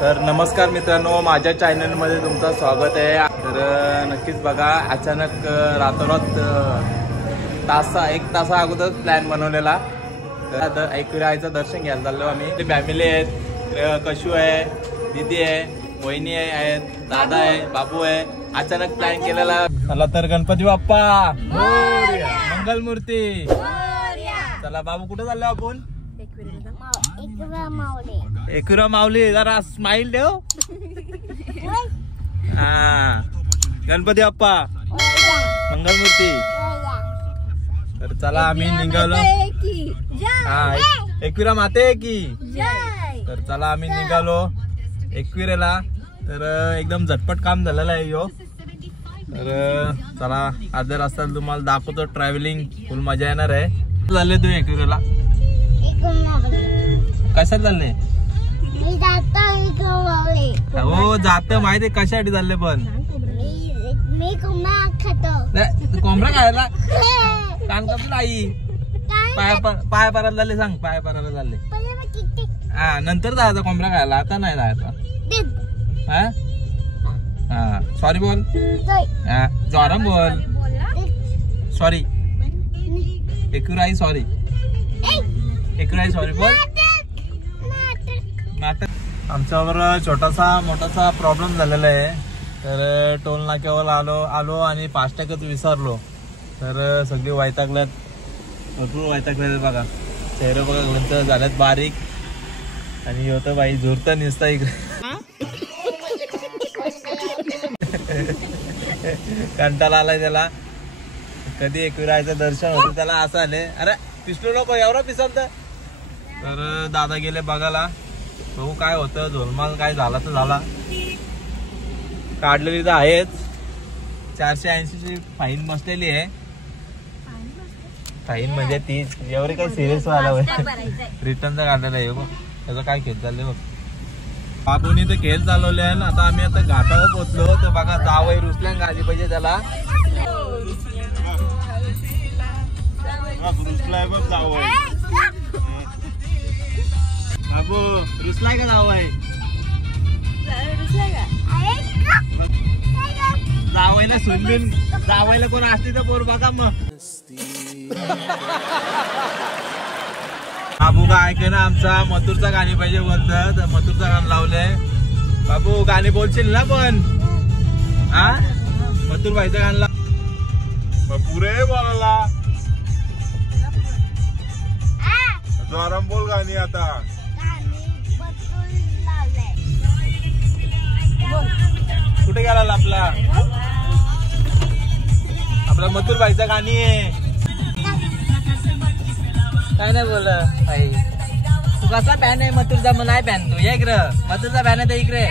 तर नमस्कार मित्रांनो, माझ्या चॅनलमध्ये तुमचं स्वागत आहे। तर नक्कीच बघा, अचानक रातोरात एक तासा अगोदर प्लॅन बनवलेला। तर ऐकूरायचं दर्शन घ्यायला चाललो आम्ही। फॅमिली आहेत, कशू आहे, दीदी आहे, वहिनी आहेत, दादा आहे, बाबू आहे। अचानक प्लॅन केलेला। चला तर गणपती बाप्पा मंगलमूर्ती। चला बाबू, कुठे चाललो आपण? एकविरा माऊली, जरा स्माइल देव। हा, गणपती बाप्पा मंगलमूर्ती। तर चला आम्ही निघालो। हा, एकविरा माते की। तर चला आम्ही निघालो एकविरेला। तर एकदम झटपट काम झालेलं आहे यो। तर चला अर्ध्या रस्त्यात तुम्हाला दाखवतो, ट्रॅव्हलिंग फुल मजा येणार आहे। चालले तुम्ही एकविरेला? कशात चालले? हो जात माहिती आहे, कशासाठी चालले पण? कोंबडा खायला कान कापला आई। पाय पारायला चालले, सांग पाय पारायला चालले। हा, नंतर जायचं कोंबडा खायला, आता नाही जायचं। हा सॉरी बोल। हा जोराम बोल, सॉरी एकविराई, सॉरी एकविराई, सॉरी बोल। आमच्यावर छोटासा मोठासा प्रॉब्लेम झालेला आहे। तर टोल नाक्यावर आलो आणि फास्टॅगच विसरलो। तर सगळी वैतागल्यात, भरपूर वैतागल्यात बघा। चेहरे बघा गंत झाल्यात बारीक। आणि होतं बाई झुरत निसता इकडे। कंटाळा आलाय त्याला। कधी एकविरायचं दर्शन होतं त्याला, असं आले। अरे पिसलो नको, एवढा पिसालत। तर दादा गेले बघायला, बघू काय होतं, झोलमाल काय झाला तर झाला। काढलेली तर आहेच, 480 ची फाईन बसलेली आहे। फाईन म्हणजे तीच, एवढी काही सिरियस व्हायला रिटर्नचा काढलेला आहे बघ। त्याचा काय खेळ चालले बघ। बाबूनी तर खेळ चालवले आहे ना। आता आम्ही आता घाटावर पोहोचलो। तर बघा जावई रुसल्या गाडी पाहिजे त्याला। रुसलाय बघ जावई। बाबू रुसलाय का जावई? जावईला सुनबिन, जावईला कोण असते तर पोर बघा मग। बाबू का ऐके ना, आमचा मथुरचा गाणी पाहिजे बोलत, तर मथुरचा गाणं लावले। बाबू गाणी बोलशील ना पण? हा, मथुर भाईचं गाणं लाव पुरे बोलायला। जोराम बोल गाणी आता। कुठे गेला आपला मथुर भाईचा गाणी आहे। काय नाही बोल भाई, तू कसा पॅन आहे मथुरचा? मग नाही पॅन तू, इकडे मथुरचा पॅन आहे इकडे।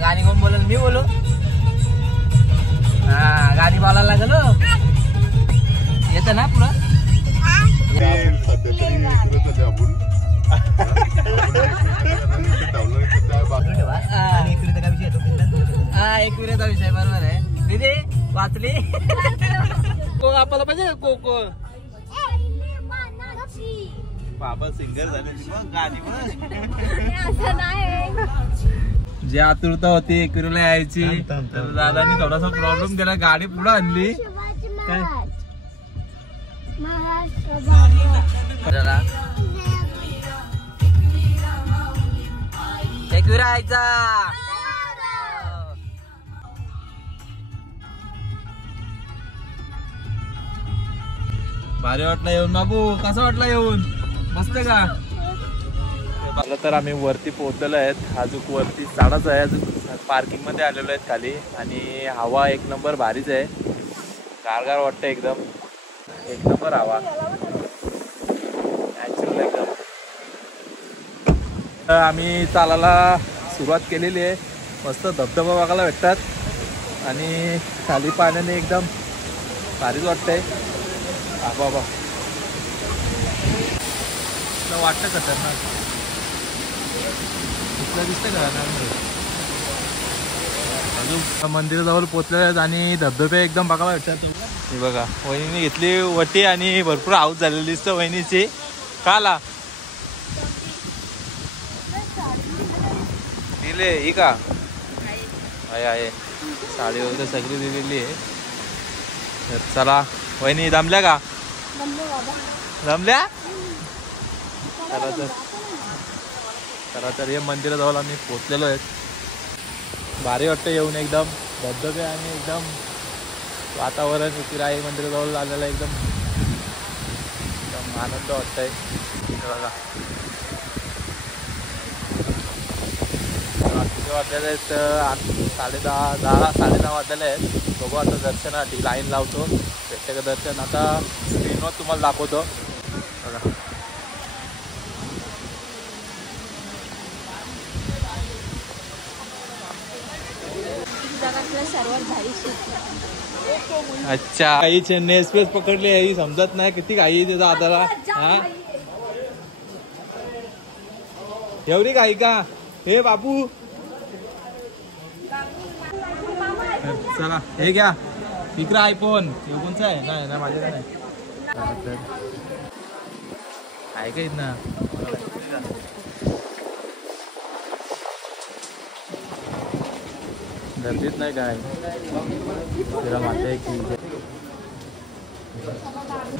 गाणी कोण बोल? मी बोलू? हा, गाणी बोलायला लागलो, येतं ना पुढं? हा, एकविरेचा विषय बरोबर आहे दीदी, वाचली आपल्याला पाहिजे कोको। बाबा सिंगर झाले गाणी। जी आतुरता होती एकविरेला यायची, तर दादानी थोडासा प्रॉब्लेम केला, गाडी पुढे आणली। काय एकविरा यायचा। भारी वाटलं येऊन बाबू, कसा वाटला येऊन? मस्त का? तर आम्ही वरती पोहोचलेलो आहेत। अजून वरती चढाच आहे, अजून पार्किंग मध्ये आलेलो आहेत खाली। आणि हवा एक नंबर भारीच आहे, गारगार वाटतं एकदम, एक नंबर हवा नॅचरल एकदम। तर आम्ही चालायला सुरुवात केलेली आहे। मस्त धबधबा बघायला भेटतात आणि खाली पाण्याने एकदम भारीच वाटतंय। बाबा वाटतं खतरनाक, दिसतंय का? अजून मंदिराजवळ पोहोचले आहेत आणि धबधबे एकदम बघायला भेटतात। हे बघा, वहिनीने घेतली वटी आणि भरपूर हाऊस झालेली दिसतं वहिनीची। काला दिले ही का आहे साडी वगैरे सगळी दिलेली आहे. तर चला वहिनी दमल्या का? दमल्या? चला तर हे मंदिराजवळ आम्ही पोचलेलो आहेत. भारी वाटतं येऊन एकदम धबधबे आणि एकदम वातावरण उकिराई मंदिराजवळ आलेलं एकदम आनंद वाटतंय. बघा वाजलेले आहेत 10:30 वाजलेले आहेत. बघू आता दर्शनासाठी लाईन लावतो. भेटते का दर्शन आता स्क्रीनवर तुम्हाला दाखवतो. बघा अच्छा आई चेन्नई एक्सप्रेस पकडली आहे. समजत नाही किती घाई त्याचा हाताला. हा एवढी घाई का? हे बापू चला हे घ्या इकडे आयफोन. हे कोणचा आहे? नाही ना माझ्याकडे नाही आहे का इथं. गर्दीत नाही काय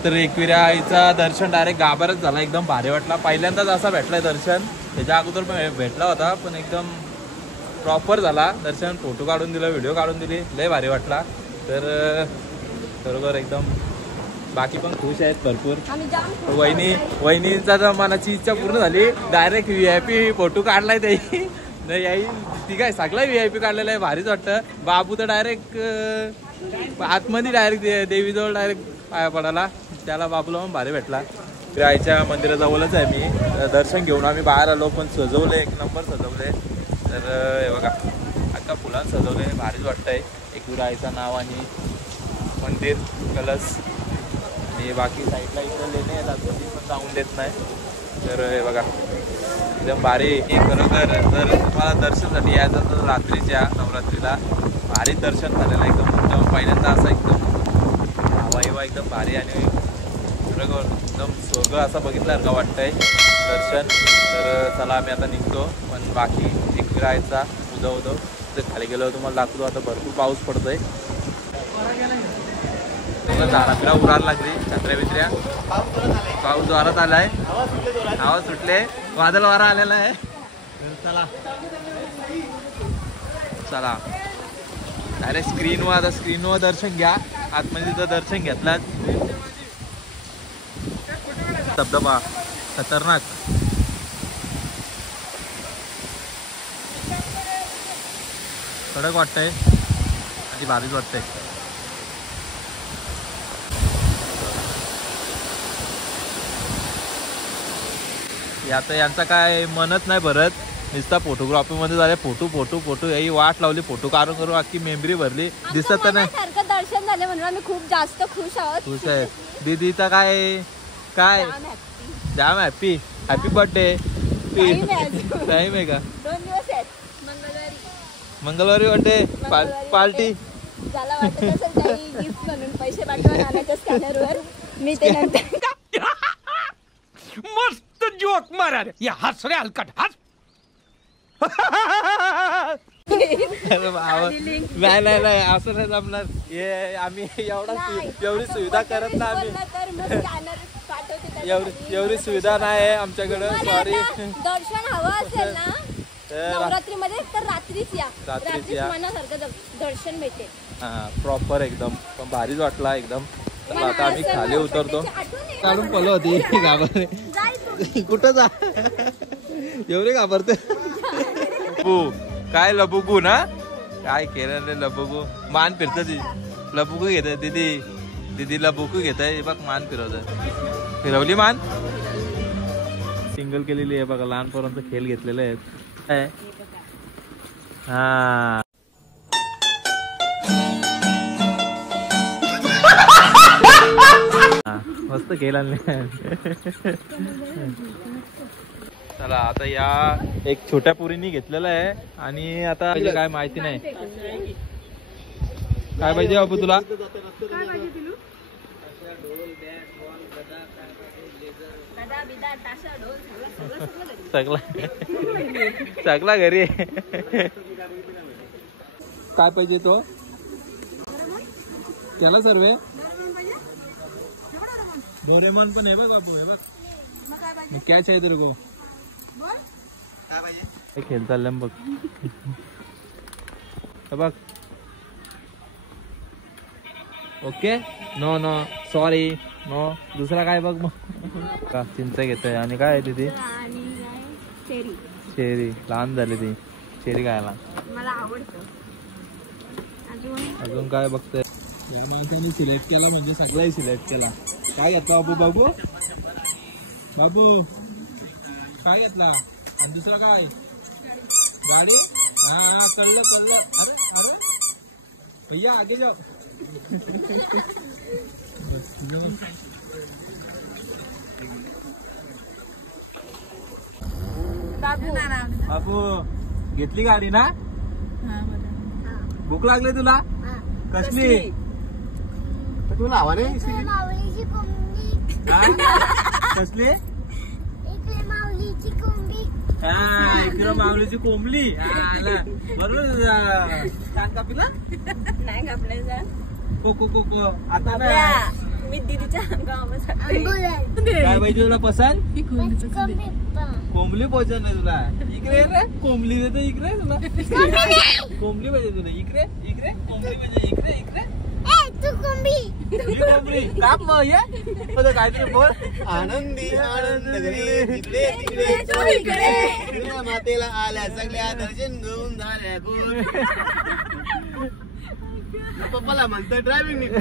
तर एकविरा आईचा दर्शन डायरेक्ट गाभारच झाला. एकदम भारी वाटला. पहिल्यांदाच असा भेटलाय दर्शन. त्याच्या अगोदर पण भेटला होता पण एकदम प्रॉपर झाला दर्शन. फोटो काढून दिला, व्हिडिओ काढून दिली, लय भारी वाटला. तर बरोबर एकदम बाकी पण खुश आहेत भरपूर. वहिनीचा तर मनाची इच्छा पूर्ण झाली. डायरेक्ट VIP फोटो काढलाय त्याही नाही आई ती काय सगळा VIP काढलेला आहे. भारीच वाटतं. बाबू तर डायरेक्ट आतमध्ये डायरेक्ट देवीजवळ डायरेक्ट पाया पडाला. त्याला बाबूला पण भारी भेटला. आईच्या मंदिराजवळच आहे मी. दर्शन घेऊन आम्ही बाहेर आलो पण सजवले एक नंबर सजवले. तर हे बघा अख्खा फुलांना सजवले. भारीच वाटतंय. एकविरा आईचं नाव आणि मंदिर कलश आणि बाकी साईडला इथं लेणे आहेत आतमध्ये पण जाऊन देत नाही. तर हे बघा एकदम भारी. खरोखर जर तुम्हाला दर्शनसाठी यायचं तर रात्रीच्या नवरात्रीला भारी दर्शन झालेलं एकदम पहिल्यांदा असं एकदम हवा एकदम भारी आणि खरोखर एकदम स्वर्ग असं बघितल्यासारखं वाटतंय दर्शन. तर चला आम्ही आता निघतो. पण बाकी एकविरा आईचा उजवतो तर खाली गेलो तुम्हाला दाखवतो. आता भरपूर पाऊस पडतोय. झाडापिरा उरायला लागली. छत्र्या बित्र्या पाऊस जोरात आलाय. आवाज सुटले. वादळ वारा आलेला आहे. चला चला डायरेक्ट स्क्रीनवर आता स्क्रीनवर दर्शन घ्या. आतमध्ये तिथं दर्शन घेतलात. धबधबा खतरनाक. कडक वाटतंय आणि भारीच वाटतंय. आता यांचा काय मनच नाही भरत. नुसता फोटोग्राफीमध्ये झाले. फोटो फोटो फोटो ही वाट लावली. फोटो काढून करून अख्खी मेमरी भरली. दिसत तर नाही. दर्शन झाले म्हणून आम्ही खूप जास्त खुश आहोत. खुश आहे. दीदीचा काय काय जाम हॅपी बर्थडे. टाइम आहे का? 2 दिवस आहेत. मंगळवारी बर्थडे पार्टी. ज्याला वाटत असेल काही गिफ्ट म्हणून पैसे पाठवून आणायचं स्कॅनरवर. मी ते नंतर मस्त जोक मारा रे. या हस रे हलकट हस. नाही असं नाही जमणार. हे आम्ही एवढी सुविधा करत ना आम्ही. एवढी सुविधा नाही आमच्याकडे. सॉरी. दर्शन हवं असेल ना नवरात्रीमध्ये तर रात्रीच या. रात्रीच मनासारखं दर्शन भेटेल. हा प्रॉपर एकदम पण भारीच वाटला एकदम. तर आता आम्ही खाली उतरतो. काढून पलो होती घाबरते. कुठं जा एवढे घाबरते. काय लबुगू ना काय केलं रे लबुगू. मान फिरत ती लबुगू घेत. दीदी लबुगू घेत आहे बघ. मान फिरवत. फिरवली मान. सिंगल केलेली आहे बघा. लहानपर्यंत खेळ घेतलेले आहेत. हा मस्त खेळ आणले. चला आता या एक छोट्या पुरीनी घेतलेला आहे आणि आता काय माहिती नाही काय पाहिजे बाबू तुला. सगळा घरी काय पाहिजे तो त्याला सर्व डोरेमॉन पण आहे बघ बाबू हे बघ क्या चाहिए तेरे को खेळ चाललं बघ बघ okay no no sorry no दुसरा काय बघ मग का चिंच घेतोय आणि काय आहे तिथे शेरी लहान झाली ती शेरी खायला मला आवडतं अजून काय बघतोय या माणसाने सिलेक्ट केला म्हणजे सगळाही सिलेक्ट केला काय घेतला बाबू बाबू बाबू काय घेतला आणि दुसरा काय गाडी हा कळलं कळलं अरे अरे भैया आगे जाओ बाबू घेतली गाडी ना भूक लागली तुला कसली तुला हवा नाही कसली इकडे माऊलीची कोंबली बरोबर कान कापला नाही कापलायचा को आता नाही मी दीदीच्या काय पाहिजे तुला पसंत कोंबली पोचत नाही तुला इकडे रे कोंबली देतो इकडे तुला कोंबली पाहिजे तुला इकडे इकडे कोंबली पाहिजे इकडे इकडे कोंबली काप मग ये काहीतरी बोल आनंदी आनंद इकडे तिकडे मातेला आल्या सगळ्या दर्शन घेऊन झाल्या पप्पाला म्हणतं ड्रायव्हिंग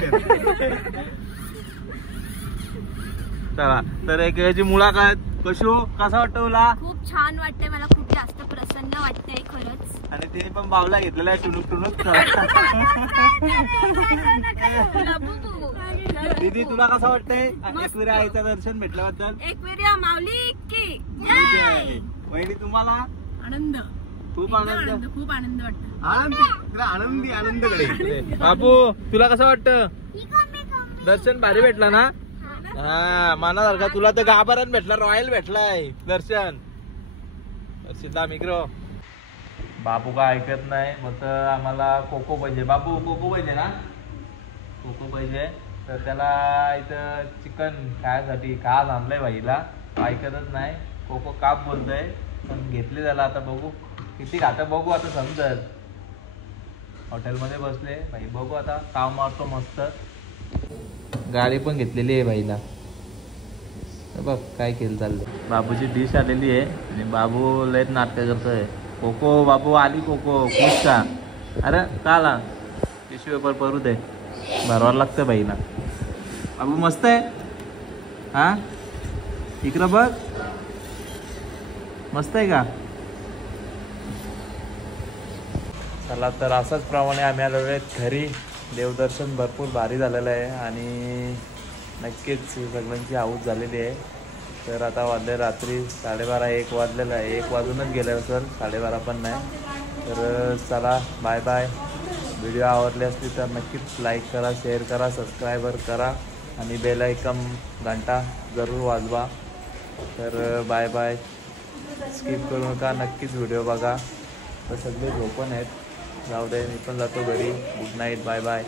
चला तर एक याची मुलाखत कशी कसा वाटतं तुला खूप छान वाटतंय मला खूप जास्त प्रसन्न वाटतंय खरंच आणि तिने पण बावला घेतलेला आहे टुनुक टुनुक दीदी तुला कसं वाटतंय एकविरा आईचं दर्शन भेटल्याबद्दल एकविरा माऊली की जय वहिनी तुम्हाला आनंद खूप आनंद खूप आनंद वाटतो आनंदी आनंदकडे बाबू तुला कसं वाटतं दर्शन भारी भेटला ना हा मनासारखा तुला तर गाभारण भेटला रॉयल भेटलाय दर्शन दर्शिता मिक्रो बाबू का ऐकत नाही मग आम्हाला कोको पाहिजे बाबू कोको पाहिजे ना कोको पाहिजे तर त्याला इथं चिकन खायसाठी काल आणलंय भाईला ऐकतच नाही कोको काप बोलतोय पण घेतली त्याला आता बघू किती खातं बघू आता समजल हॉटेलमध्ये बसले भाई बघू आता ताव मारतो मस्त गाडी पण घेतलेली आहे भाईला बघ काय केलं चाललंय बाबूची डिश आलेली आहे आणि बाबू लयच नाटक करतोय कोको बाबू आली कोको खुश का अरे का आला टिश्यू पेपर परू दे भरवायला लागतं भाईला बाबू मस्त आहे हा इकडं बघ मस्त आहे का चला तर असाच प्रमाणे आम्ही आलेलो आहेत घरी देवदर्शन भरपूर भारी झालेलं आहे आणि नक्कीच सगळ्यांची हाऊस झालेली आहे तर आता वाजले रात्री 12:30-1 वाजलेलं आहे 1 वाजूनच गेलं सर 12:30 पण नाही तर चला बाय बाय व्हिडिओ आवडले असली तर नक्कीच लाईक करा शेअर करा सबस्क्रायबर करा आणि बेल आयकॉन घंटा जरूर वाजवा तर बाय बाय स्किप करू नका नक्कीच व्हिडिओ बघा तर सगळे झोपण आहेत जाऊ दे मी पण जातो घरी गुड नाईट बाय बाय